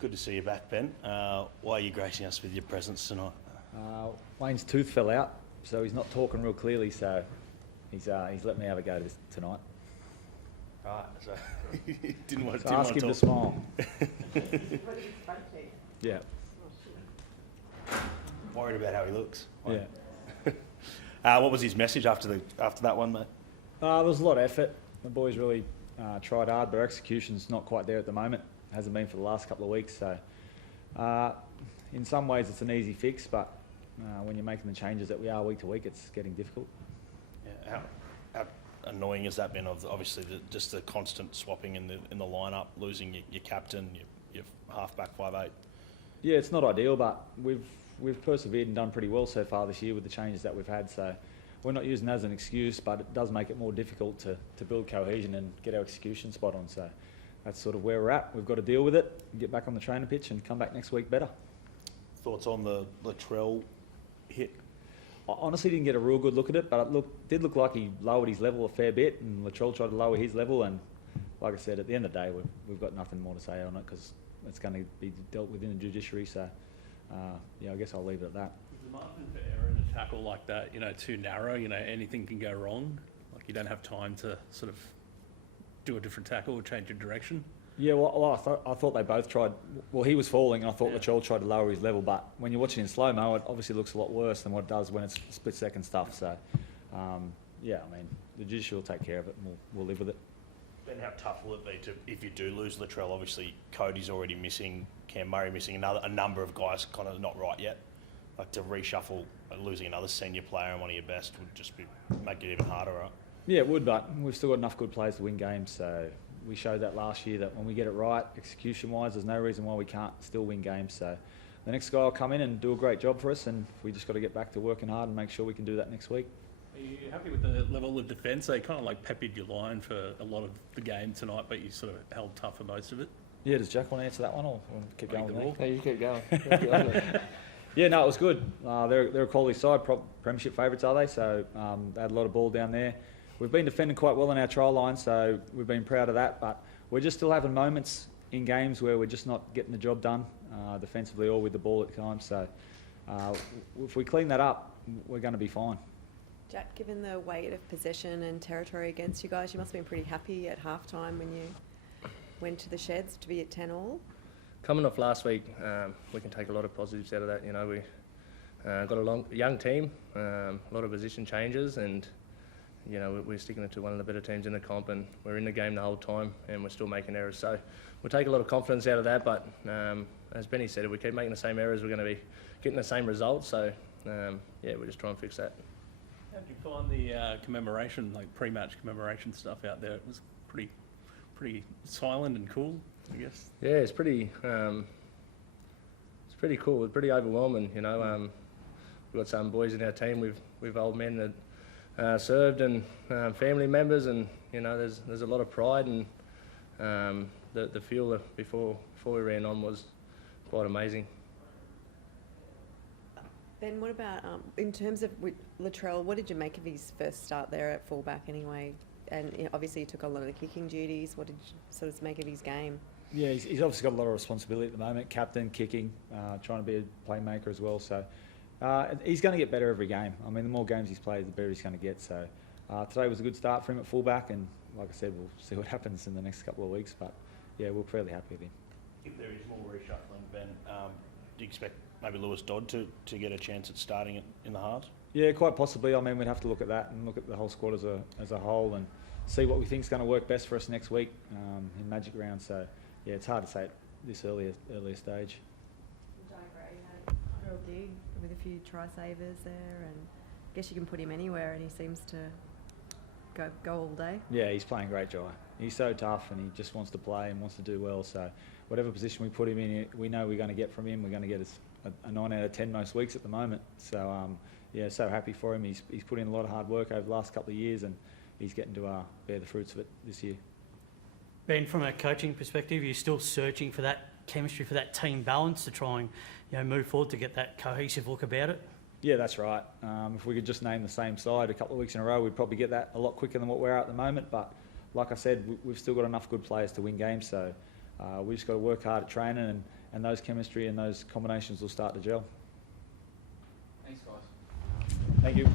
Good to see you back, Ben. Why are you gracing us with your presence tonight? Wayne's tooth fell out, so he's not talking real clearly, so he's let me have a go today. Right, so didn't want So ask him to smile. Yeah. Worried about how he looks. Yeah. What was his message after that one, mate? There was a lot of effort. The boys really tried hard, but our execution's not quite there at the moment. Hasn't been for the last couple of weeks, so in some ways it's an easy fix, but when you're making the changes that we are week to week, it's getting difficult. Yeah, how annoying has that been? Obviously, just the constant swapping in the lineup, losing your captain, your halfback 5'8". Yeah, it's not ideal, but we've persevered and done pretty well so far this year with the changes that we've had. So we're not using that as an excuse, but it does make it more difficult to build cohesion and get our execution spot on. So that's sort of where we're at. We've got to deal with it, get back on the training pitch, and come back next week better. Thoughts on the Latrell hit? I honestly didn't get a real good look at it, but it did look like he lowered his level a fair bit, and Latrell tried to lower his level. And like I said, at the end of the day, we've got nothing more to say on it because it's going to be dealt with in the judiciary. So I guess I'll leave it at that. Is the margin for error in a tackle like that, too narrow? Anything can go wrong. Like you don't have time to sort of do a different tackle or change your direction. Yeah, well, I thought they both tried. Well, he was falling, and I thought Latrell tried to lower his level. But when you're watching in slow mo, it obviously looks a lot worse than what it does when it's split second stuff. So, the judiciary will take care of it, and we'll live with it. Ben, how tough will it be if you do lose Latrell? Obviously, Cody's already missing, Cam Murray missing, a number of guys kind of not right yet. Like to reshuffle, losing another senior player and one of your best would just make it even harder, right? Yeah, it would, but we've still got enough good players to win games. So we showed that last year that when we get it right, execution-wise, there's no reason why we can't still win games. So the next guy will come in and do a great job for us, and we just got to get back to working hard and make sure we can do that next week. Are you happy with the level of defence? They kind of like peppered your line for a lot of the game tonight, but you sort of held tough for most of it. Yeah, does Jack want to answer that one, or keep going with me? No, you keep going. Yeah, no, it was good. They're a quality side, premiership favourites, are they? So they had a lot of ball down there. We've been defending quite well on our trial line, so we've been proud of that. But we're just still having moments in games where we're just not getting the job done defensively or with the ball at times. So if we clean that up, we're going to be fine. Jack, given the weight of possession and territory against you guys, you must have been pretty happy at halftime when you went to the sheds to be at 10-all. Coming off last week, we can take a lot of positives out of that. We got a young team, a lot of position changes, and we're sticking it to one of the better teams in the comp, and we're in the game the whole time, and we're still making errors. So we'll take a lot of confidence out of that. But as Benny said, if we keep making the same errors, we're going to be getting the same results. So we're just trying to fix that. How did you find the commemoration, like pre-match commemoration stuff out there? It was pretty silent and cool, I guess. Yeah, it's pretty cool. It's pretty overwhelming. We've got some boys in our team with old men that served and family members, and there's a lot of pride, and the feel before we ran on was quite amazing. Ben, what about in terms of Latrell? What did you make of his first start there at fullback anyway? And obviously he took a lot of the kicking duties. What did you sort of make of his game? Yeah, he's obviously got a lot of responsibility at the moment. Captain, kicking, trying to be a playmaker as well. So he's going to get better every game. I mean, the more games he's played, the better he's going to get. So today was a good start for him at fullback, and like I said, we'll see what happens in the next couple of weeks. But yeah, we're fairly happy with him. If there is more reshuffling, Ben, do you expect maybe Lewis Dodd to get a chance at starting it in the halves? Yeah, quite possibly. I mean, we'd have to look at that and look at the whole squad as a whole and see what we think is going to work best for us next week in Magic Round. So yeah, it's hard to say at this earlier stage. John Gray had a real gig with a few try savers there, and I guess you can put him anywhere, and he seems to go all day. Yeah, he's playing great, Jai. He's so tough, and he just wants to play and wants to do well. So whatever position we put him in, we know we're going to get from him. We're going to get a 9 out of 10 most weeks at the moment. So so happy for him. He's put in a lot of hard work over the last couple of years, and he's getting to bear the fruits of it this year. Ben, from a coaching perspective, you're still searching for that chemistry, for that team balance to try and move forward to get that cohesive look about it? Yeah, that's right. If we could just name the same side a couple of weeks in a row, we'd probably get that a lot quicker than what we're at the moment. But like I said, we've still got enough good players to win games, so we just got to work hard at training and those chemistry and those combinations will start to gel. Thanks, guys. Thank you.